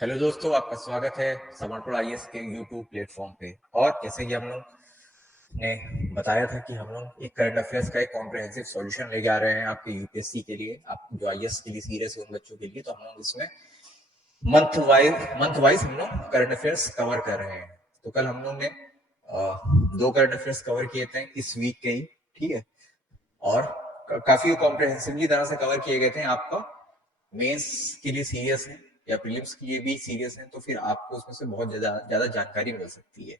Hello दोस्तों, आपका स्वागत है समर्पण आईएएस के यूट्यूब प्लेटफॉर्म पे। और जैसे कि हम लोग ने बताया था कि हम लोग एक करंट अफेयर्स का एक कॉम्प्रिहेंसिव सॉल्यूशन लेके आ रहे हैं आपके यूपीएससी के लिए, आप जो आईएएस के लिए सीरियस है उन बच्चों के लिए। तो हम लोग इसमें मंथ वाइज हम लोग करंट अफेयर्स कवर कर रहे हैं। तो कल हम लोग ने दो करंट अफेयर्स कवर किए थे इस वीक के ही, ठीक है। और काफी कॉम्प्रिहेंसिवली तरह से कवर किए गए थे। आपका मेंस के लिए सीरियस है या प्रीलिम्स के लिए भी सीरियस है, तो फिर आपको उसमें से बहुत ज्यादा जानकारी मिल सकती है।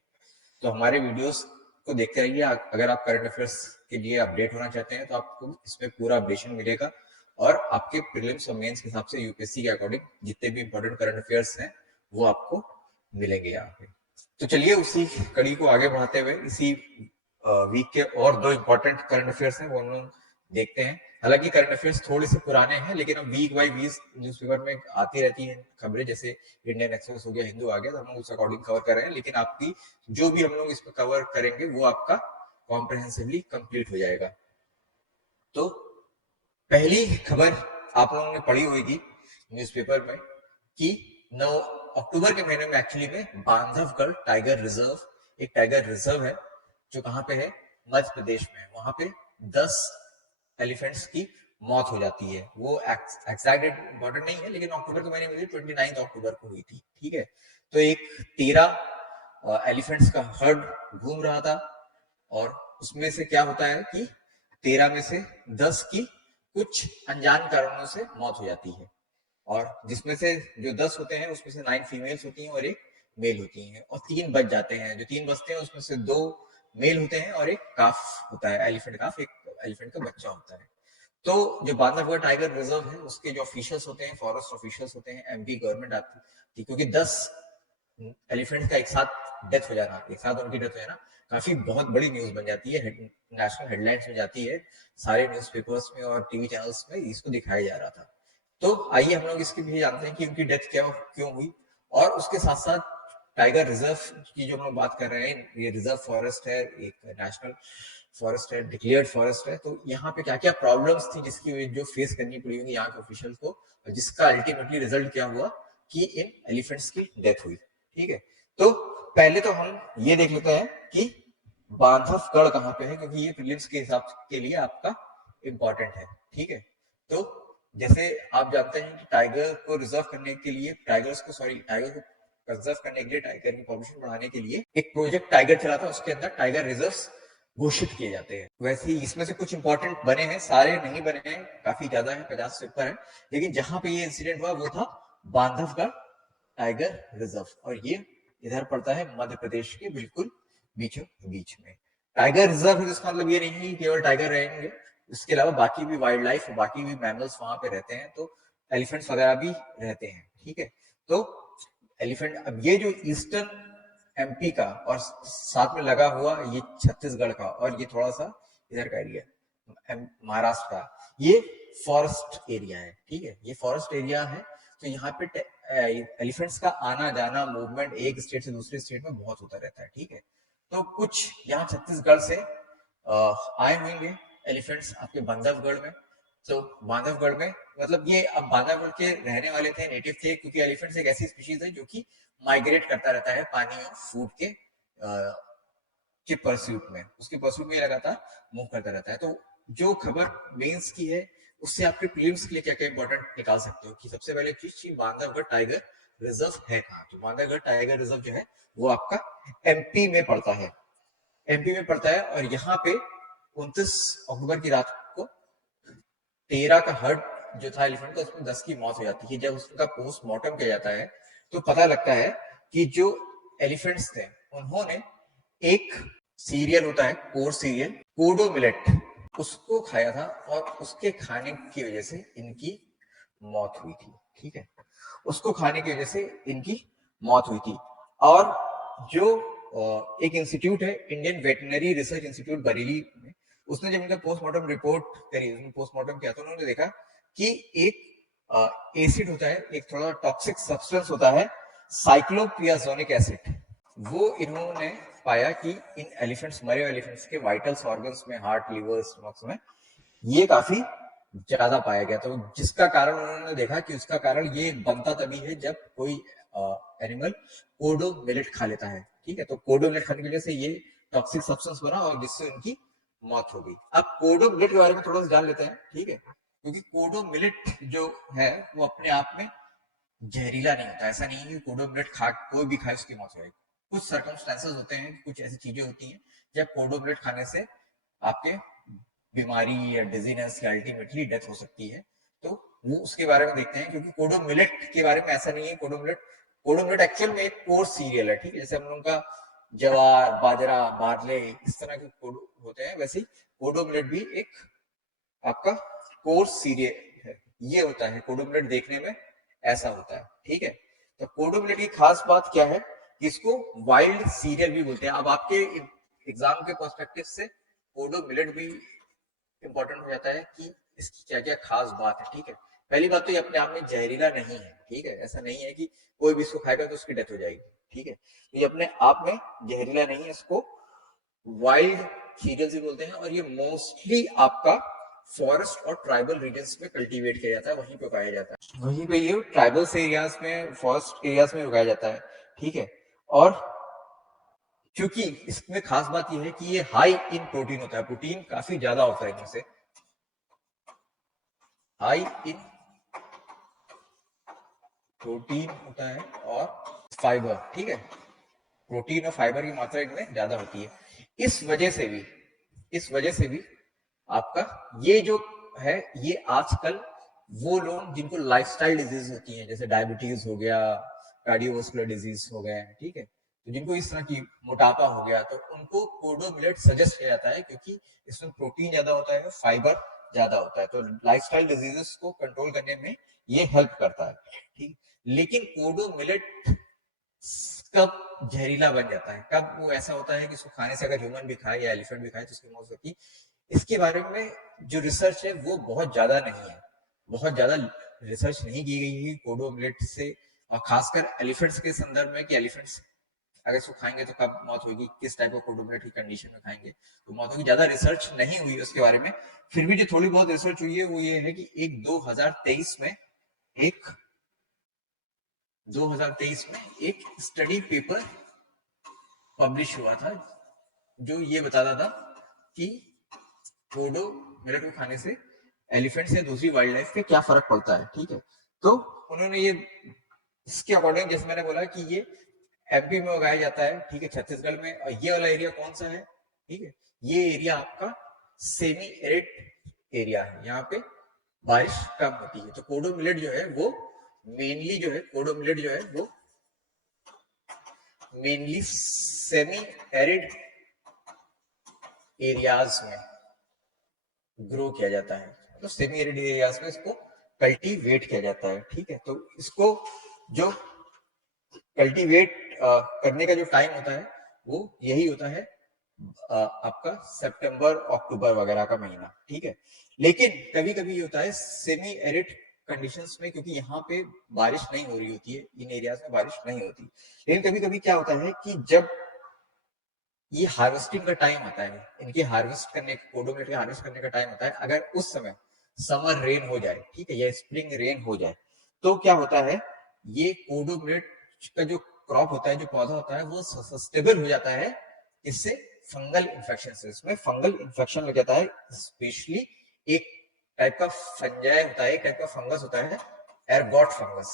तो हमारे वीडियोस को देखते रहिए। अगर आप करंट अफेयर्स के लिए अपडेट होना चाहते हैं तो आपको इसमें पूरा अपडेशन मिलेगा, और आपके प्रीलिम्स और मेंस के हिसाब से यूपीएससी के अकॉर्डिंग जितने भी इंपॉर्टेंट करंट अफेयर्स हैं वो आपको मिलेंगे यहाँ पे। तो चलिए उसी कड़ी को आगे बढ़ाते हुए इसी वीक के और दो इंपॉर्टेंट करंट अफेयर्स हैं वो हम लोग देखते हैं। हालांकि करंट अफेयर्स थोड़े से पुराने हैं, लेकिन अब वीक बाई वीक न्यूज़पेपर में आती रहती हैं खबरें, जैसे इंडियन एक्सप्रेस हो गया, हिंदू आ गया, तो हम लोग उस अकॉर्डिंग कवर कर रहे हैं। लेकिन आपकी जो भी हम लोग इस पर कवर करेंगे वो आपका कॉम्प्रिहेंसिवली कंप्लीट हो जाएगा। तो पहली खबर आप लोगों ने पढ़ी होगी न्यूज़पेपर में कि 9 अक्टूबर के महीने में एक्चुअली में बांधवगढ़ टाइगर रिजर्व, एक टाइगर रिजर्व है जो कहाँ पे है, मध्य प्रदेश में। वहां पे 10 एलिफेंट्स की मौत हो जाती है। वो एग्जैक्ट डेट इंपॉर्टेंट नहीं है, लेकिन अक्टूबर के महीने में 29 अक्टूबर को हुई थी, ठीक है। तो एक 13 एलिफेंट्स का हर्ड घूम रहा था, और उसमें से क्या होता है कि 13 में से 10 की कुछ अनजान कारणों से मौत हो जाती है। और जिसमें से जो 10 होते हैं उसमें से 9 फीमेल्स होती हैं और एक मेल होती हैं, और 3 बच जाते हैं। जो 3 बचते हैं उसमें से 2 मेल होते हैं और एक काफ होता है, एलिफेंट काफ, एक एलिफेंट का बच्चा होता है। तो जो बांधवगढ़ टाइगर रिजर्व है उसके जो ऑफिशियल्स होते हैं, फॉरेस्ट ऑफिशियल्स होते हैं, एमपी गवर्नमेंट आती थी, क्योंकि 10 एलिफेंट का एक साथ डेथ हो जाना, एक साथ उनकी डेथ हो जाना काफी बहुत बड़ी न्यूज बन जाती है, नेशनल हेडलाइंस में जाती है, सारे न्यूज़पेपर्स में और टीवी चैनल्स में इसको दिखाया जा रहा था। तो आइए हम लोग इसके पीछे जानते हैं कि उनकी डेथ क्या क्यों हुई। और उसके साथ साथ टाइगर रिजर्व की जो हम लोग बात कर रहे हैं, ये रिजर्व फॉरेस्ट है, एक नेशनल फॉरेस्ट है, डिक्लेयर्ड फॉरेस्ट है। तो यहाँ पे क्या क्या प्रॉब्लम्स थी जिसकी वजह जो फेस करनी पड़ी होंगी यहाँ के ऑफिशियल को, और जिसका अल्टीमेटली रिजल्ट क्या हुआ कि इन एलिफेंट्स की डेथ हुई, ठीक है। तो पहले तो हम ये देख लेते हैं कि बांधवगढ़ कहाँ पे है, क्योंकि ये प्रीलिम्स के हिसाब के लिए आपका इंपॉर्टेंट है, ठीक है। तो जैसे आप जानते हैं कि टाइगर को रिजर्व करने के लिए, टाइगर को कंजर्व करने के लिए, टाइगर की पॉपुलेशन बढ़ाने के लिए एक प्रोजेक्ट टाइगर चला था, उसके अंदर टाइगर रिजर्व घोषित किए जाते हैं। वैसे ही इसमें से कुछ इंपॉर्टेंट बने हैं, सारे नहीं बने हैं, काफी ज्यादा है, 50 से ऊपर है। लेकिन जहां पे ये इंसिडेंट हुआ वो था बांधवगढ़ टाइगर रिजर्व, और ये इधर पड़ता है मध्य प्रदेश के बिल्कुल बीचों बीच में। टाइगर रिजर्व है इसका मतलब ये नहीं है कि केवल टाइगर रहेंगे, इसके अलावा बाकी भी वाइल्ड लाइफ, बाकी भी मैमल्स वहां पे रहते हैं, तो एलिफेंट्स वगैरह भी रहते हैं, ठीक है। तो एलिफेंट, अब ये जो ईस्टर्न एमपी का और साथ में लगा हुआ ये छत्तीसगढ़ का, और ये थोड़ा सा इधर का एरिया महाराष्ट्र का, ये फॉरेस्ट एरिया है, ठीक है, ये फॉरेस्ट एरिया है। तो यहाँ पे एलिफेंट्स का आना जाना, मूवमेंट एक स्टेट से दूसरे स्टेट में बहुत होता रहता है, ठीक है। तो कुछ यहाँ छत्तीसगढ़ से आए होंगे एलिफेंट्स आपके बांधवगढ़ में। तो बांधवगढ़ में मतलब ये अब बांधवगढ़ के रहने वाले थे, नेटिव थे, क्योंकि एलिफेंट्स एक ऐसी स्पीशीज है जो कि माइग्रेट करता रहता है पानी और फूड के परस्यूट में, उसके परस्यूट में लगातार मूव करता रहता है। तो जो खबर मेंस की है उससे आपके प्रीलिम्स के लिए क्या क्या इंपॉर्टेंट निकाल सकते हो कि सबसे पहले चीज बांधवगढ़ टाइगर रिजर्व है कहाँ। तो बांधवगढ़ टाइगर रिजर्व जो है वो आपका एमपी में पड़ता है, एमपी में पड़ता है। और यहाँ पे 29 अक्टूबर की रात को 13 का हर्ट जो था एलिफेंट का, उसमें 10 की मौत हो जाती है। जब उसका पोस्टमार्टम किया जाता है तो पता लगता है कि जो एलिफेंट्स थे उन्होंने एक सीरियल होता है, कोर सीरियल, कोडो मिलेट, उसको खाया था, और उसके खाने की वजह से इनकी मौत हुई थी, ठीक है। उसको खाने की वजह से इनकी मौत हुई थी। और जो एक इंस्टीट्यूट है, Indian veterinary research institute Bareilly में, उसने जब इनका पोस्टमार्टम रिपोर्ट करी, उसने पोस्टमार्टम किया, तो उन्होंने देखा कि एक एसिड होता है, एक थोड़ा टॉक्सिक सब्सटेंस होता है, साइक्लोपियाजोनिक एसिड। वो इन्होंने पाया कि इन एलिफेंट्स, मरे हुए एलिफेंट्स के वाइटल्स ऑर्गन्स में, हार्ट, लिवर, स्टमक्स में ये काफी ज्यादा पाया गया। तो जिसका कारण उन्होंने देखा कि उसका कारण ये बनता तभी है जब कोई एनिमल कोडो मिलेट खा लेता है, ठीक है। तो कोडो मिलेट खाने की वजह से ये टॉक्सिक सब्सटेंस बना और जिससे उनकी मौत हो गई। अब कोडो मिलेट के बारे में थोड़ा सा जान लेते हैं, ठीक है, क्योंकि कोडो मिलेट जो है वो अपने आप में जहरीला नहीं होता। ऐसा नहीं है कि कोडो मिलेट खा कोई भी खाए उसकी मौत हो जाएगी। कुछ सर्कमस्टेंसेस होते हैं, कुछ ऐसी चीजें होती हैं जब कोडो मिलेट खाने से आपके बीमारी या डिजीनेस या अल्टीमेटली डेथ हो सकती है। तो वो उसके बारे में देखते हैं, क्योंकि कोडो मिलेट के बारे में ऐसा नहीं है। कोडो मिलेट एक्चुअल में एक कोर्स सीरियल है, ठीक है। जैसे हम लोगों का जवार, बाजरा, बार्ले इस तरह के कोडो होते हैं, वैसे ही कोडो मिलेट भी एक आपका कोर्स सीरियल है। ये होता है कोडो मिलेट देखने में ऐसा होता है, ठीक है। तो कोडो मिलेट की खास बात क्या है, इसको वाइल्ड सीरियल भी बोलते हैं। अब आपके एग्जाम के पर्सपेक्टिव से कोडो मिलेट भी इंपॉर्टेंट हो जाता है कि इसकी क्या क्या खास बात है, ठीक है। पहली बात तो ये अपने आप में जहरीला नहीं है, ठीक है। ऐसा नहीं है कि कोई भी इसको खाएगा तो उसकी डेथ हो जाएगी, ठीक है। तो ये अपने आप में जहरीला नहीं है। इसको वाइल्ड सीरियल्स भी बोलते हैं और ये मोस्टली आपका फॉरेस्ट और ट्राइबल रीजन्स में कल्टीवेट किया जाता है, वहीं पे उगाया जाता है। वहीं पे ये ट्राइबल्स एरियाज में, फॉरेस्ट एरियाज में उगाया जाता है, ठीक है। और क्योंकि इसमें खास बात यह है कि ये हाई इन प्रोटीन होता है, प्रोटीन काफी ज्यादा होता है इनसे, हाई इन प्रोटीन होता है और फाइबर, ठीक है। प्रोटीन और फाइबर की मात्रा इनमें ज्यादा होती है। इस वजह से भी आपका ये जो है, ये आजकल वो लोग जिनको लाइफस्टाइल डिजीज होती हैं, जैसे डायबिटीज हो गया, कार्डियोवास्कुलर डिजीज हो गए, ठीक है, तो जिनको इस तरह की मोटापा हो गया, तो उनको कोडो मिलेट सजेस्ट किया जाता है, क्योंकि इसमें प्रोटीन ज्यादा होता है, फाइबर ज्यादा होता है, तो लाइफस्टाइल डिजीजेस को कंट्रोल करने में ये हेल्प करता है, ठीक। लेकिन कोडो मिलेट कब जहरीला बन जाता है, कब वो ऐसा होता है कि इसको खाने से अगर ह्यूमन भी खाए या एलिफेंट भी खाए तो उसकी मौत हो सकती है, इसके बारे में जो रिसर्च है वो बहुत ज्यादा नहीं है। बहुत ज्यादा रिसर्च नहीं की गई है कोडो मिलेट से, और खासकर एलिफेंट्स के संदर्भ में कि एलिफेंट्स अगर इसको खाएंगे तो कब मौत होगी, किस टाइप ऑफ कोडो मिलेट की कंडीशन में खाएंगे तो मौत होगी। ज्यादा रिसर्च नहीं हुई उसके बारे में। फिर भी जो थोड़ी बहुत रिसर्च हुई है वो ये है कि एक 2023 में एक 2023 में एक स्टडी पेपर पब्लिश हुआ था जो ये बताता था कि कोडो मिलेट को खाने से एलिफेंट से दूसरी वाइल्ड लाइफ पे क्या फर्क पड़ता है, ठीक है। तो उन्होंने ये इसके अकॉर्डिंग, जैसे मैंने बोला कि ये एमपी में उगाया जाता है, ठीक है, छत्तीसगढ़ में। और ये वाला एरिया कौन सा है, ठीक है, ये एरिया आपका सेमी एरिड एरिया है, यहाँ पे बारिश कम होती है। तो कोडो मिलेट जो है वो मेनली जो है, कोडो मिलेट जो है वो मेनली सेमी एरिड एरियाज में ग्रो किया जाता है, तो सेमी एरिड एरियाज में इसको कल्टीवेट किया जाता है, ठीक है। तो इसको जो कल्टीवेट करने का जो टाइम होता है वो यही होता है आपका सितंबर अक्टूबर वगैरह का महीना, ठीक है। लेकिन कभी कभी ये होता है सेमी एरिड कंडीशंस में, क्योंकि यहाँ पे बारिश नहीं हो रही होती है, इन एरियाज में बारिश नहीं होती। लेकिन कभी कभी क्या होता है कि जब ये हार्वेस्टिंग का टाइम आता है, इनके हार्वेस्ट करने, कोडो मिलेट के हार्वेस्ट करने का टाइम आता है, अगर उस समय समर रेन हो जाए, ठीक है, या स्प्रिंग रेन हो जाए, तो क्या होता है, ये कोडो मिलेट का जो क्रॉप होता है, जो पौधा होता है, वो सस्टेबल हो जाता है। इससे फंगल इन्फेक्शन से, इसमें फंगल इन्फेक्शन लग जाता है। स्पेशली एक टाइप का फंजाई होता है, एक टाइप का फंगस होता है, एरगॉट फंगस,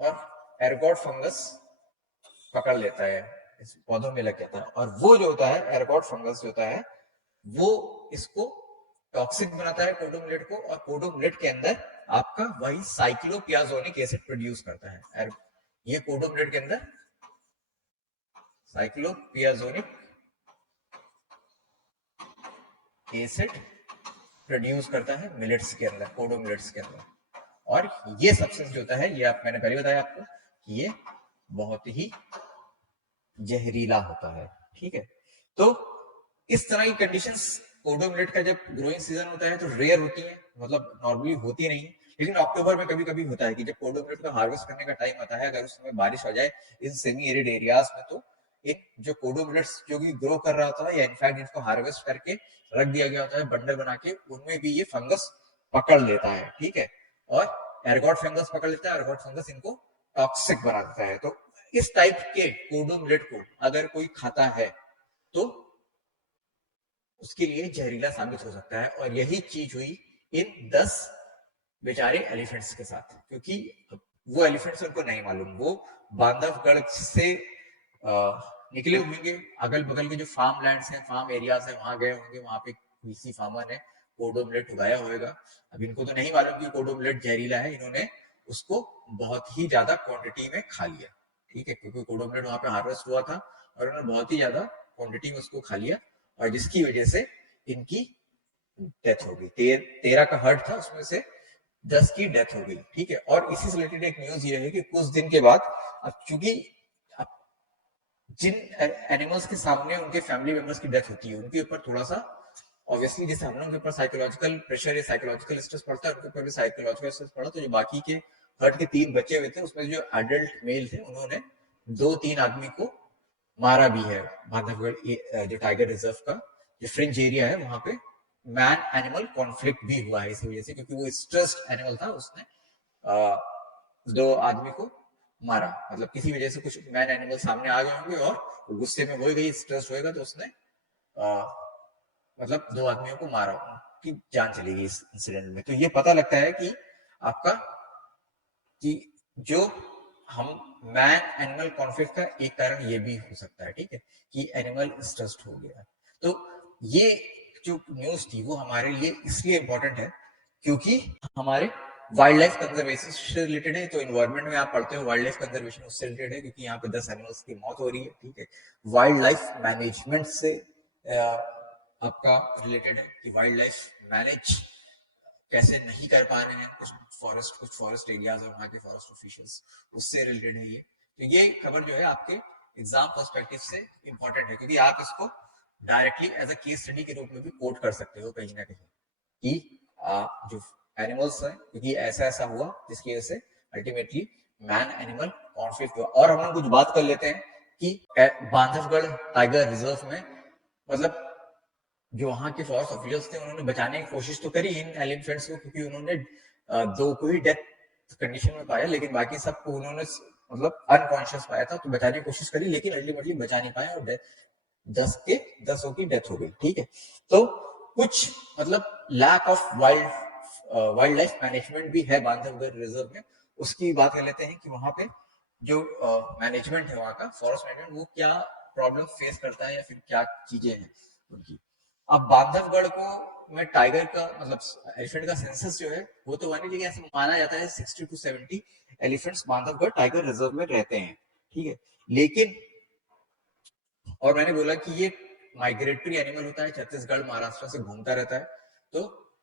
और एरगॉट फंगस पकड़ लेता है, इस पौधों में लग जाता है। और वो जो होता है, एरगॉट फंगस जो होता है, वो इसको टॉक्सिक बनाता है कोडो मिलेट को, और कोडो मिलेट के अंदर आपका वही साइक्लोपियाजोनिक एसिड प्रोड्यूस करता है। ये कोडो मिलेट के अंदर साइक्लोपियाजोनिक एसिड प्रोड्यूस करता है मिलेट्स के अंदर, कोडो मिलेट्स के अंदर। और ये सब्सटेंस जो होता है, ये मैंने पहले बताया आपको कि ये बहुत ही जहरीला होता है, ठीक है। तो इस तरह की कंडीशंस कोडो मिलेट का जब ग्रोइंग सीजन होता है तो रेयर होती है, मतलब नॉर्मली होती नहीं। लेकिन अक्टूबर में कभी कभी होता है कि जब कोडो मिलेट का हार्वेस्ट करने का टाइम आता है, अगर उस समय बारिश हो जाए इन सेमी एरिड एरियाज में, तो एक जो कोडो मिलेट्स जो कि ग्रो कर रहा होता है, या इनफैक्ट जिसको हार्वेस्ट करके रख दिया गया होता है बंडल बना के, उनमें भी ये फंगस पकड़ लेता है, ठीक है। और एरगॉट फंगस पकड़ लेता है, एरगॉट फंगस इनको टॉक्सिक बना देता है। तो इस टाइप के कोडोमलेट को अगर कोई खाता है तो उसके लिए जहरीला साबित हो सकता है। और यही चीज हुई इन 10 बेचारे एलिफेंट्स के साथ, क्योंकि वो एलिफेंट्स उनको नहीं मालूम, वो बांधवगढ़ से निकले होंगे, अगल बगल के जो फार्म लैंड्स हैं, फार्म एरियाज है, वहां गए होंगे, वहां पे किसी फार्मर ने कोडोमलेट उगाया होगा। अब इनको तो नहीं मालूम कि कोडोमलेट जहरीला है, इन्होंने उसको बहुत ही ज्यादा क्वांटिटी में खा लिया, ठीक है, क्योंकि कोडोमलेट वहां पे हार्वेस्ट हुआ था और उन्होंने बहुत ही ज्यादा क्वांटिटी में उसको खा लिया, और जिसकी वजह से इनकी डेथ हो गई। 13 का हर्ट था, उसमें से 10 की डेथ हो गई, ठीक है। और इसी से रिलेटेड एक न्यूज ये है कि कुछ दिन के बाद, अब चूंकि जिन एनिमल्स के सामने उनके फैमिली मेंबर्स की डेथ होती है, उनके ऊपर थोड़ा सा ऑब्वियसली जिस हम लोगों के ऊपर साइकोलॉजिकल प्रेशर या साइकोलॉजिकल स्ट्रेस पड़ता है, उनके ऊपर भी साइकोलॉजिकल स्ट्रेस पड़ा। तो जो बाकी के हर्ट के 3 बच्चे हुए थे, उसमें जो एडल्ट मेल थे, उन्होंने 2-3 आदमी को मारा भी है। बांधवगढ़ जो टाइगर रिजर्व का जो फ्रिंज एरिया है, वहां पे मैन एनिमल कॉन्फ्लिक्ट भी हुआ है इसी वजह से, क्योंकि वो स्ट्रेस्ड एनिमल था, उसने 2 आदमी को मारा। मतलब किसी वजह से कुछ मैन एनिमल सामने आ गए होंगे और गुस्से में हो गई, स्ट्रेस होएगा, तो उसने मतलब 2 आदमियों को मारा, उनकी जान चली गई इस इंसिडेंट में। तो ये पता लगता है कि आपका कि जो हम मैन एनिमल कॉन्फ्लिक्ट का एक कारण ये भी हो सकता है, ठीक है, कि एनिमल स्ट्रेस्ड हो गया। तो ये जो न्यूज थी वो हमारे लिए इसलिए इंपॉर्टेंट है क्योंकि हमारे वाइल्ड लाइफ कंजर्वेशन से रिलेटेड है। तो इन्वायरमेंट में आप पढ़ते हो वाइल्ड लाइफ कंजर्वेशन उससे रिलेटेड है, क्योंकि यहाँ पे 10 एनिमल्स की मौत हो रही है, ठीक है। वाइल्ड लाइफ मैनेजमेंट से आपका रिलेटेड है कि वाइल्ड लाइफ मैनेज कैसे नहीं कर पा रहे हैं कुछ फॉरेस्ट एरियाज और वहां के फॉरेस्ट ऑफिशियल्स, उससे रिलेटेड है ये। तो ये खबर जो है आपके एग्जाम पर्सपेक्टिव से इंपॉर्टेंट है, क्योंकि आप इसको directly as a case study के रूप में भी कोट कर सकते हो कहीं ना कहीं, कि जो एनिमल्स हैं, क्योंकि ऐसा ऐसा हुआ जिसकी वजह से अल्टीमेटली मैन एनिमल कॉन्फ्लिक्ट हुआ। और हम लोग कुछ बात कर लेते हैं कि बांधवगढ़ टाइगर रिजर्व में मतलब जो वहां के फॉरेस्ट ऑफिसर्स थे, उन्होंने बचाने की कोशिश तो करी इन एलिफेंट्स को, क्योंकि उन्होंने 2 को ही डेथ कंडीशन में पाया, लेकिन बाकी सबको उन्होंने मतलब अनकॉन्शियस पाया था, तो बचाने की कोशिश करी, लेकिन अल्टीमेटली बचा नहीं पाया और 10 की डेथ हो गई, ठीक है। तो कुछ मतलब lack of wild life management भी है बांधवगढ़ रिजर्व में। उसकी बात कर लेते हैं कि वहां पे जो मैनेजमेंट है, वहां का फॉरेस्ट मैनेजमेंट, वो क्या प्रॉब्लम फेस करता है या फिर क्या चीजें हैं उनकी। अब बांधवगढ़ को में टाइगर का मतलब एलिफेंट का सेंसस जो है वो तो वानी, लेकिन ऐसा माना जाता है 60 to 70 elephants Bandhavgarh tiger reserve में रहते हैं, ठीक है। लेकिन और मैंने बोला कि ये माइग्रेटरी एनिमल होता है, छत्तीसगढ़ महाराष्ट्र से घूमता रहता है, तो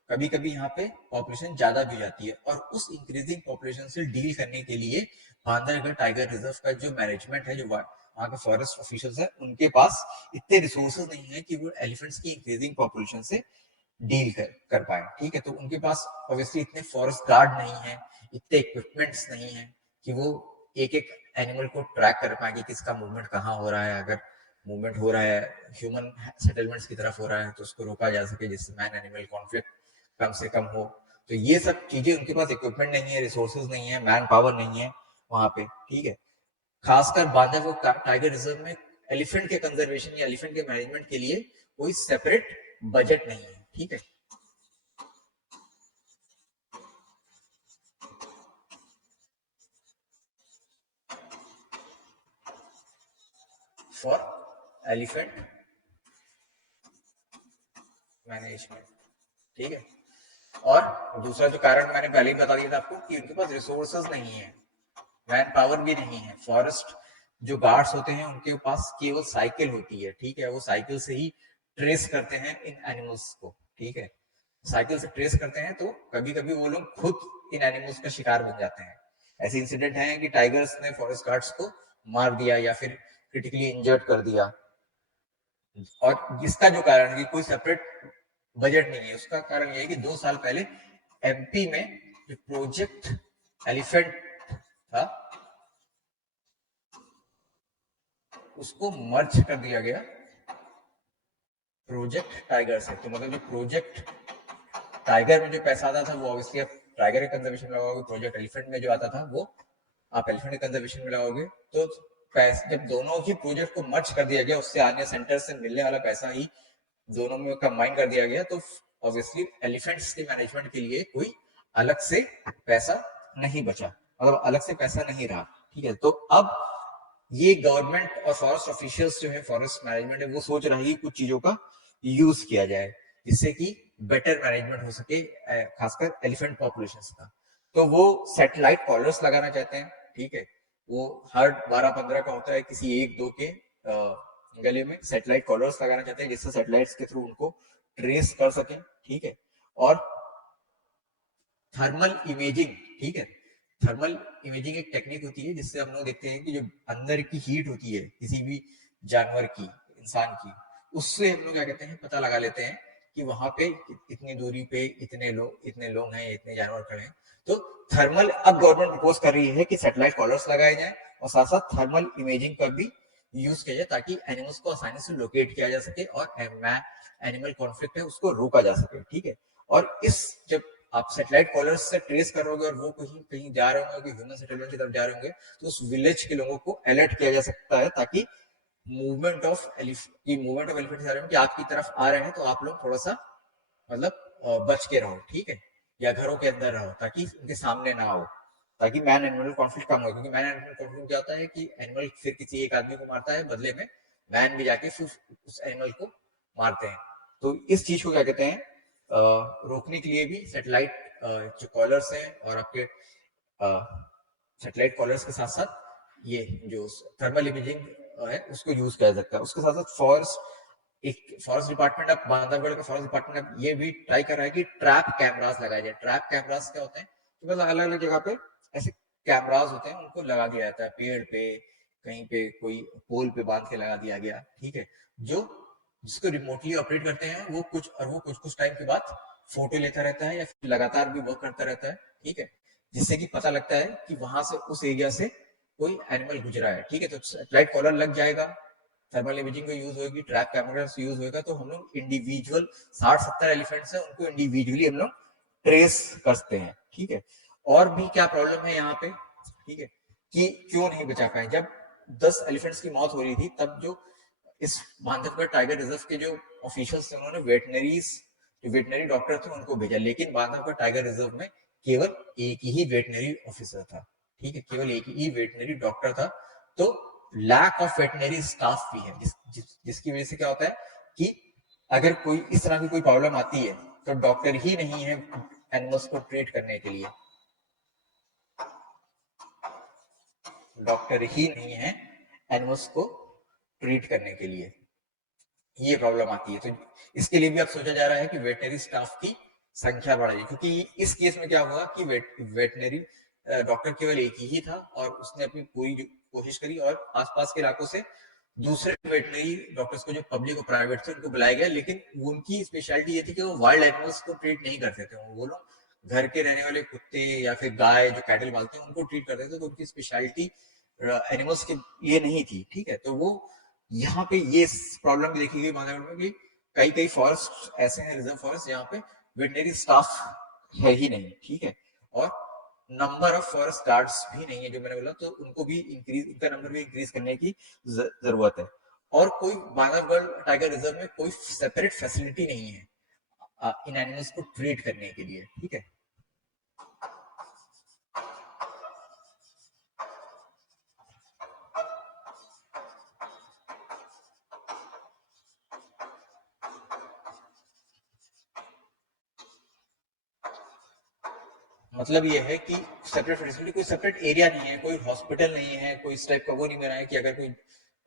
कभी कभी यहाँ पे पॉपुलेशन ज्यादा भी जाती है, और उस इंक्रीजिंग पॉपुलेशन से डील करने के लिए बांधवगढ़ टाइगर रिजर्व का जो मैनेजमेंट है, जो वहां के फॉरेस्ट ऑफिशियल्स है, उनके पास इतने रिसोर्सेज नहीं है कि वो एलिफेंट्स की इंक्रीजिंग पॉपुलेशन से डील कर पाए, ठीक है। तो उनके पास ऑब्वियसली इतने फॉरेस्ट गार्ड नहीं है, इतने इक्विपमेंट्स नहीं है कि वो एक एक एनिमल को ट्रैक कर पाए कि किसका मूवमेंट कहाँ हो रहा है। अगर मूवमेंट हो रहा है ह्यूमन सेटलमेंट्स की तरफ हो रहा है, तो उसको रोका जा सके, जिससे मैन एनिमल कॉन्फ्लिक्ट कम से कम हो। तो ये सब चीजें उनके पास इक्विपमेंट नहीं है, रिसोर्सेज नहीं है, मैन पावर नहीं है वहां पे, ठीक है। खासकर बांधवगढ़ टाइगर रिजर्व में एलिफेंट के कंजर्वेशन या एलिफेंट के मैनेजमेंट के लिए कोई सेपरेट बजट नहीं है, ठीक है। फॉर एलिफेंट मैनेजमेंट, ठीक है। और दूसरा जो कारण मैंने पहले ही बता दिया था आपको कि उनके पास रिसोर्सेज नहीं है, मैन पावर भी नहीं है। फॉरेस्ट जो गार्ड्स होते हैं उनके पास केवल साइकिल होती है, ठीक है, वो साइकिल से ही ट्रेस करते हैं इन एनिमल्स को, ठीक है। साइकिल से ट्रेस करते हैं, तो कभी कभी वो लोग खुद इन एनिमल्स का शिकार बन जाते हैं। ऐसे इंसिडेंट है कि टाइगर्स ने फॉरेस्ट गार्ड्स को मार दिया या फिर क्रिटिकली इंजर्ड कर दिया। और इसका जो कारण है कि कोई सेपरेट बजट नहीं है, उसका कारण यह है कि 2 साल पहले एमपी में जो प्रोजेक्ट एलिफेंट था, उसको मर्ज कर दिया गया प्रोजेक्ट टाइगर से। तो मतलब जो प्रोजेक्ट टाइगर में जो पैसा आता था, वो ऑब्वियसली अब टाइगर के कंजर्वेशन में लगा, प्रोजेक्ट एलिफेंट में जो आता था वो आप एलिफेंट कंजर्वेशन में लगाओगे तो जब दोनों ही प्रोजेक्ट को मर्ज कर दिया गया, उससे आने सेंटर से मिलने वाला पैसा ही दोनों में कंबाइन कर दिया गया, तो ऑब्वियसली एलिफेंट्स के मैनेजमेंट के लिए कोई अलग से पैसा नहीं बचा, मतलब अलग से पैसा नहीं रहा। ठीक है, तो अब ये गवर्नमेंट और फॉरेस्ट ऑफिशियल्स जो है, फॉरेस्ट मैनेजमेंट है, वो सोच रहा है कि कुछ चीजों का यूज किया जाए जिससे कि बेटर मैनेजमेंट हो सके, खासकर एलिफेंट पॉपुलेशन का। तो वो सैटेलाइट कॉलर्स लगाना चाहते हैं। ठीक है, वो हर 12-15 का होता है, किसी एक दो के गले में सैटेलाइट कॉलर्स लगाना चाहते हैं जिससे सैटेलाइट्स के थ्रू उनको ट्रेस कर सकें। ठीक है, और थर्मल इमेजिंग। ठीक है, थर्मल इमेजिंग एक टेक्निक होती है जिससे हम लोग देखते हैं कि जो अंदर की हीट होती है किसी भी जानवर की, इंसान की, उससे हम लोग क्या कहते हैं, पता लगा लेते हैं कि वहां पे इतनी दूरी पे इतने लोग हैं, इतने जानवर खड़े हैं। तो थर्मल, अब गवर्नमेंट प्रपोज कर रही है कि सैटेलाइट कॉलर्स लगाए जाए और साथ साथ थर्मल इमेजिंग का भी यूज किया जाए ताकि एनिमल्स को आसानी से लोकेट किया जा सके और एनिमल कॉन्फ्लिक्ट है उसको रोका जा सके। ठीक है, और इस जब आप सैटेलाइट कॉलर्स से ट्रेस करोगे और वो कहीं कहीं जा रहे होंगे, ह्यूमन सेटलमेंट की तरफ जा रहे होंगे, तो उस विलेज के लोगों को अलर्ट किया जा सकता है ताकि मूवमेंट ऑफ एलिफेंट आ रहे हैं कि आपकी तरफ आ रहे हैं, तो आप लोग थोड़ा सा मतलब बच के रहो। ठीक है, या घरों के अंदर रहो ताकि उनके सामने ना हो, ताकि मैन एनिमल कॉन्फ्लिक्ट कम हो। क्योंकि मैन एनिमल कॉन्फ्लिक्ट क्या होता है कि एनिमल फिर किसी एक आदमी को मारता है, बदले में मैन भी जाके फिर उस एनिमल को मारते हैं। तो इस चीज को क्या कहते हैं, रोकने के लिए भी सैटेलाइट जो कॉलर्स हैं और आपके सैटेलाइट कॉलर्स के साथ साथ ये जो थर्मल इमेजिंग है उसको यूज किया जा सकता है। उसके साथ साथ फॉरेस्ट डिपार्टमेंट ऑफ बांधवगढ़ का फॉरेस्ट डिपार्टमेंट अब ये भी ट्राई कर रहा है कि ट्रैप कैमरास लगाए जाए। ट्रैप कैमरास क्या होते हैं, तो मतलब अलग अलग जगह पे ऐसे कैमरास होते हैं, उनको लगा दिया जाता है, पेड़ पे, कहीं पे कोई पोल पे बांध के लगा दिया गया। ठीक है, जो जिसको रिमोटली ऑपरेट करते हैं वो कुछ टाइम के बाद फोटो लेता रहता है या फिर लगातार भी वर्क करता रहता है। ठीक है, जिससे कि पता लगता है कि वहां से, उस एरिया से कोई एनिमल गुजरा है। ठीक है, तो सैटेलाइट कॉलर लग जाएगा, थर्मल इमेजिंग का यूज होगी, ट्रैप कैमरा यूज होगा, तो हम लोग इंडिविजुअल 60-70 एलिफेंट्स है उनको इंडिविजुअली हम लोग ट्रेस करते हैं। ठीक है, और भी क्या प्रॉब्लम है यहाँ पे, ठीक है, कि क्यों नहीं बचा पाए। जब 10 एलिफेंट्स की मौत हो रही थी तब जो इस बांधवगढ़ टाइगर रिजर्व के जो ऑफिशियल्स थे उन्होंने वेटनरी डॉक्टर थे उनको भेजा, लेकिन बांधवगढ़ टाइगर रिजर्व में केवल एक ही वेटनरी ऑफिसर था। ठीक है, केवल एक ही वेटनरी डॉक्टर था। तो लैक ऑफ वेटनरी स्टाफ भी है, जिसकी वजह से क्या होता है कि अगर कोई इस तरह की कोई प्रॉब्लम आती है तो डॉक्टर ही नहीं है एनिमल्स को ट्रीट करने के लिए, डॉक्टर ही नहीं है एनिमल्स को ट्रीट करने के लिए, ये प्रॉब्लम आती है। तो इसके लिए भी अब सोचा जा रहा है कि वेटनरी स्टाफ की संख्या बढ़ाई, क्योंकि इस केस में क्या हुआ कि वेटनरी डॉक्टर केवल एक ही था और उसने अपनी पूरी कोशिश करी और आसपास के इलाकों से दूसरे वेटनरी डॉक्टर्स को, जो पब्लिक और प्राइवेट थे, उनको बुलाया गया, लेकिन उनकी स्पेशलिटी ये थी कि वो वाइल्ड एनिमल्स को ट्रीट नहीं करते थे। वो लोग घर के रहने वाले कुत्ते या फिर गाय जो कैटल पालते हैं उनको ट्रीट करते थे, तो उनकी स्पेशलिटी एनिमल्स के लिए नहीं थी। ठीक है, तो वो यहाँ पे ये प्रॉब्लम भी देखी गई बांधवगढ़ में कि कई कई फॉरेस्ट ऐसे हैं, रिजर्व फॉरेस्ट, जहाँ पे वेटनरी स्टाफ है ही नहीं। ठीक है, और नंबर ऑफ फॉरेस्ट गार्ड्स भी नहीं है, जो मैंने बोला, तो उनको भी इनका नंबर भी इंक्रीज करने की जरूरत है। और कोई बांधवगढ़ टाइगर रिजर्व में कोई सेपरेट फैसिलिटी नहीं है इन एनिमल्स को ट्रीट करने के लिए। ठीक है, मतलब ये है कि सेपरेट फैसिलिटी, कोई सेपरेट एरिया नहीं है, कोई हॉस्पिटल नहीं है, कोई इस टाइप का वो नहीं बना है कि अगर कोई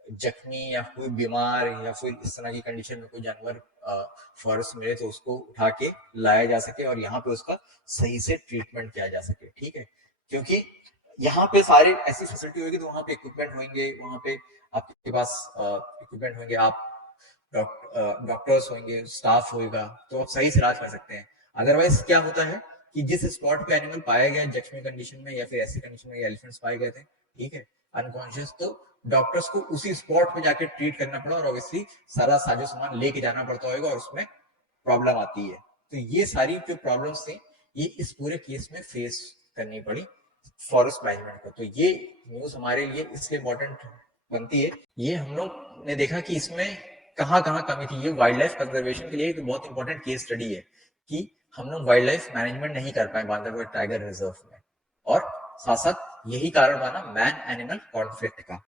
जख्मी या कोई बीमार या फिर इस तरह की कंडीशन में कोई जानवर फॉरेस्ट मिले तो उसको उठा के लाया जा सके और यहाँ पे उसका सही से ट्रीटमेंट किया जा सके। ठीक है, क्योंकि यहाँ पे सारी ऐसी फैसिलिटी होगी तो वहाँ पे इक्विपमेंट होंगे, वहाँ पे आपके पास इक्विपमेंट होंगे, आप डॉक्टर्स होंगे, स्टाफ होगा, तो आप सही से इलाज कर सकते हैं। अदरवाइज क्या होता है कि जिस स्पॉट पे एनिमल पाया गया जख्मी कंडीशन में या फिर ऐसी कंडीशन में एलिफेंट्स पाए गए थे, ठीक है, अनकॉन्शियस, तो डॉक्टर्स को उसी स्पॉट पे जाके ट्रीट करना पड़ा और ऑब्वियसली सारा साजो सामान लेके जाना पड़ता होगा और उसमें प्रॉब्लम आती है। तो ये सारी जो प्रॉब्लम्स थी ये इस पूरे केस में फेस करनी पड़ी, फॉरेस्ट मैनेजमेंट को। तो ये न्यूज हमारे लिए इसलिए इम्पोर्टेंट बनती है, ये हम लोग ने देखा कि इसमें कहाँ कहाँ कमी थी। ये वाइल्ड लाइफ कंजर्वेशन के लिए एक बहुत इंपॉर्टेंट केस स्टडी है कि हम लोग वाइल्ड लाइफ मैनेजमेंट नहीं कर पाए बांधवगढ़ टाइगर रिजर्व में, और साथ साथ यही कारण माना मैन एनिमल कॉन्फ्लिक्ट का।